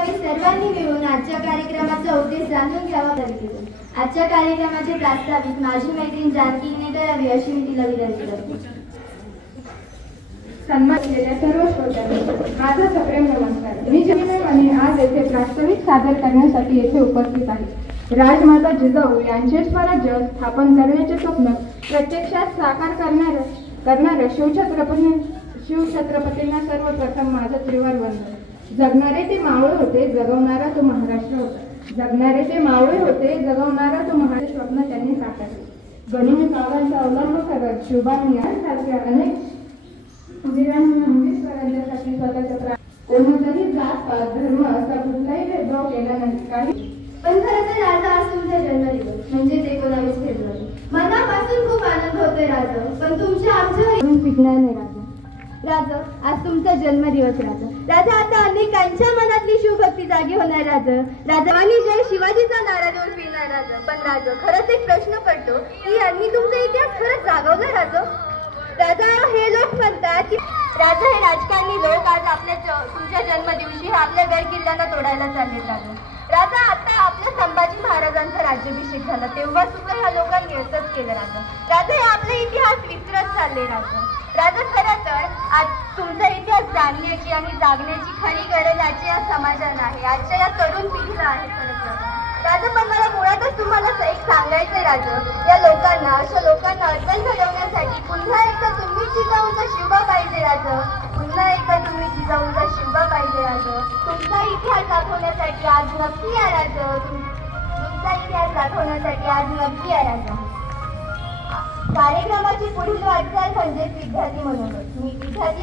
आम्ही सर्वांनी मिळून आजच्या कार्यक्रमाचा उद्देश जाणून घ्यावा करीत. आजच्या कार्यक्रमाचे प्रास्ताविक माझी मैत्रीण जानकीने करावी अशी मी तिला विनंती करते. सन्मान केलेल्या सर्व श्रोत्यांना माझा सप्रेम नमस्कार. मी जमीन आणि आज येथे प्रास्ताविक सादर करण्यासाठी येथे उपस्थित आहे. राजमाता जिजाऊ यांचे स्वराज्य स्थापन करण्याचे स्वप्न प्रत्यक्षात साकार करणाऱ्या शिवछत्रपतींना सर्वप्रथम माझं त्रिवार वंदन. जगणारे ते मावळे होते, जगवणारा तो महाराष्ट्र होता. जगणारे ते मावळे होते, जगवणारा तो महाराष्ट्र स्वप्न त्यांनी साकारले. गनिमी काव्यांचा अवलंब करत शिवबांनी यांसारख्या अनेक वीरांनी स्वराज्यासाठी स्वतःच्या कोणताही जात पात धर्म असा कुठलाही भेदभाव केला नाही. पण खरं तर राजा आज तुमचा जन्मदिवस म्हणजे 19 फेब्रुवारी. मनापासून खूप आनंद होतोय राजा, पण तुमच्या आमच्या पिकणार नाही राजा. राजा आज तुमचा जन्मदिवस राजा. राजा आता अनेकांच्या मनातली शिवभक्ती जागी होणार राजा. राजा आणि जय शिवाजीचा नारा देऊन फिरणार राजा. पण राजा खरंच एक प्रश्न पडतो की यांनी तुमचा इतिहास खरंच जागवला राजा. राजा हे लोक म्हणतात की राजा हे राजकारणी लोक आज तुमच्या जन्मदिवशी आपल्या गड किल्ल्यांना तोडायला चालले राजा. राजा आता आपल्या संभाजी महाराजांचा राज्याभिषेक झाला तेव्हा सुद्धा ह्या लोकांनी असंच केलं राजा. राजा हे आपला इतिहास विसरत चालले राजा. राजा खरं तर आज तुमचा इतिहास जाणण्याची आणि जागण्याची खरी गरज आजच्या या समाजाला आहे, आजच्या या तरुण पिढीला आहे खरंच राजा. पण मला मुळातच तुम्हाला एक सांगायचंय राजा, या लोकांना अशा लोकांना अद्दल घडवण्यासाठी पुन्हा एकदा तुम्ही जिजाऊचा शिवबा पाहिजे राजा. पुन्हा एकदा तुम्ही जिजाऊचा शिवबा पाहिजे राजा. तुमचा इतिहास दाखवण्यासाठी आज नक्की या राजा. तुमचा इतिहास दाखवण्यासाठी आज नक्की या राजा. कार्यक्रमाची पुढील वाटचाल म्हणजे विद्यार्थी मनोगत. मी विद्यार्थी